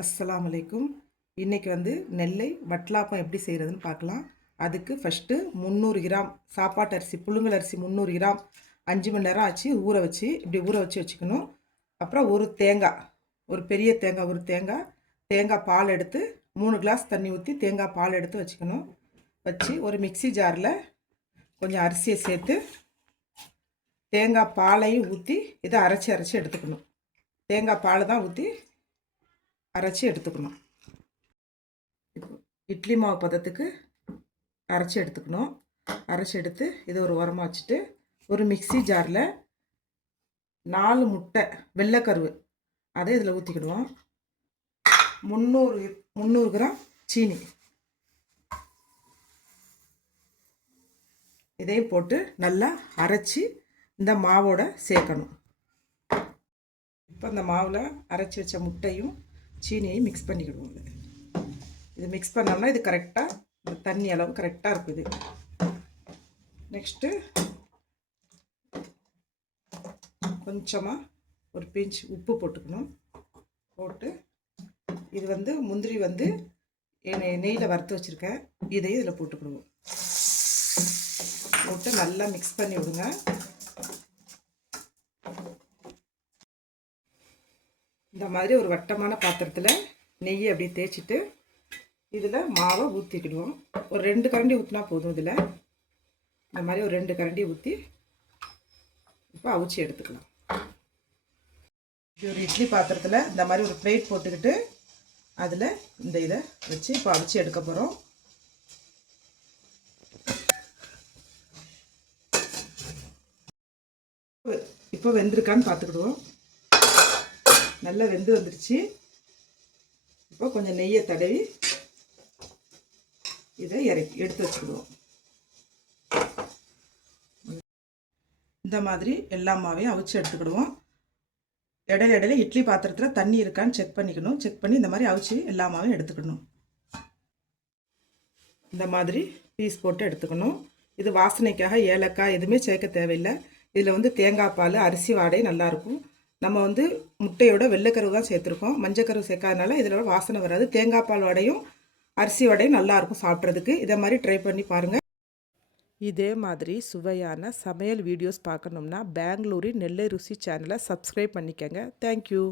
அஸ்ஸலாமு அலைக்கும். இன்றைக்கி நெல்லை வட்டலாப்பம் எப்படி செய்கிறதுன்னு பார்க்கலாம். அதுக்கு ஃபஸ்ட்டு 300 கிராம் சாப்பாட்டு அரிசி, புழுங்கல் அரிசி 300 கிராம் 5 மணி நேரம் ஆச்சு ஊற வச்சு இப்படி ஊற வச்சுக்கணும். அப்புறம் ஒரு தேங்காய், ஒரு பெரிய தேங்காய், தேங்காய் பால் எடுத்து 3 கிளாஸ் தண்ணி ஊற்றி தேங்காய் பால் எடுத்து வச்சுக்கணும். வச்சு ஒரு மிக்சி ஜாரில் கொஞ்சம் அரிசியை சேர்த்து தேங்காய் பாலையும் ஊற்றி இதை அரைச்சி எடுத்துக்கணும். தேங்காய் பால் தான் ஊற்றி அரைச்சி எடுத்துக்கணும். இட்லி மாவு பதத்துக்கு அரைச்சி எடுத்துக்கணும். அரைச்சி எடுத்து இதை ஒரு உரமாக வச்சுட்டு ஒரு மிக்சி ஜாரில் 4 முட்டை வெள்ளைக்கருவு அதை இதில் ஊற்றிக்கிடுவோம். 300 கிராம் சீனி இதையும் போட்டு நல்லா அரைச்சி இந்த மாவோட சேர்க்கணும். இப்போ இந்த மாவில் அரைச்சி வச்ச முட்டையும் சீனியையும் மிக்ஸ் பண்ணிக்கிடுவோம். இது மிக்ஸ் பண்ணோம்னா இது கரெக்டாக இந்த தண்ணி அளவு கரெக்டாக இருக்குது. நெக்ஸ்ட்டு கொஞ்சமாக ஒரு பிஞ்ச் உப்பு போட்டுக்கணும். போட்டு இது முந்திரி நெய்யில் வறுத்து வச்சுருக்கேன். இதையும் இதில் போட்டுக்கிடுவோம். போட்டு நல்லா மிக்ஸ் பண்ணி விடுங்க. இந்த மாதிரி ஒரு வட்டமான பாத்திரத்தில் நெய்யை அப்படியே தேய்ச்சிட்டு இதில் மாவை ஊற்றிக்கிடுவோம். ஒரு 2 கரண்டி ஊற்றினா போதும். இதில் இந்த மாதிரி ஒரு 2 கரண்டி ஊற்றி இப்போ அவிச்சி எடுத்துக்கலாம். ஒரு இட்லி பாத்திரத்தில் இந்த மாதிரி ஒரு பிளேட் போட்டுக்கிட்டு அதில் இந்த இதை வச்சு இப்போ அவிச்சி எடுக்க போகிறோம். இப்போ வெந்திருக்கான்னு பார்த்துக்கிடுவோம். நல்லா வெந்து வந்துருச்சு. இப்போ கொஞ்சம் நெய்யை தடவி இதை எடுத்து வச்சுக்கிடுவோம். இந்த மாதிரி எல்லா மாவையும் அவிச்சு எடுத்துக்கிடுவோம். இடையில இட்லி பாத்திரத்தில் தண்ணி இருக்கான்னு செக் பண்ணிக்கணும். செக் பண்ணி இந்த மாதிரி அவிச்சு எல்லா மாவையும் எடுத்துக்கணும். இந்த மாதிரி பீஸ் போட்டு எடுத்துக்கணும். இது வாசனைக்காக ஏலக்காய் எதுவுமே சேர்க்க தேவையில்லை. இதில் தேங்காய் பால், அரிசி வாடை நல்லாயிருக்கும். நம்ம முட்டையோட வெள்ளைக்கருவு தான் சேர்த்துருக்கோம். மஞ்சக்கருவு சேர்க்காதனால இதில் வாசனை வராது. தேங்காய் பால் வடையும் அரிசி வடையும் நல்லாயிருக்கும் சாப்பிட்றதுக்கு. இதை மாதிரி ட்ரை பண்ணி பாருங்கள். இதே மாதிரி சுவையான சமையல் வீடியோஸ் பார்க்கணும்னா பெங்களூரின் நெல்லை ருசி சேனலை சப்ஸ்கிரைப் பண்ணிக்கங்க. தேங்க்யூ.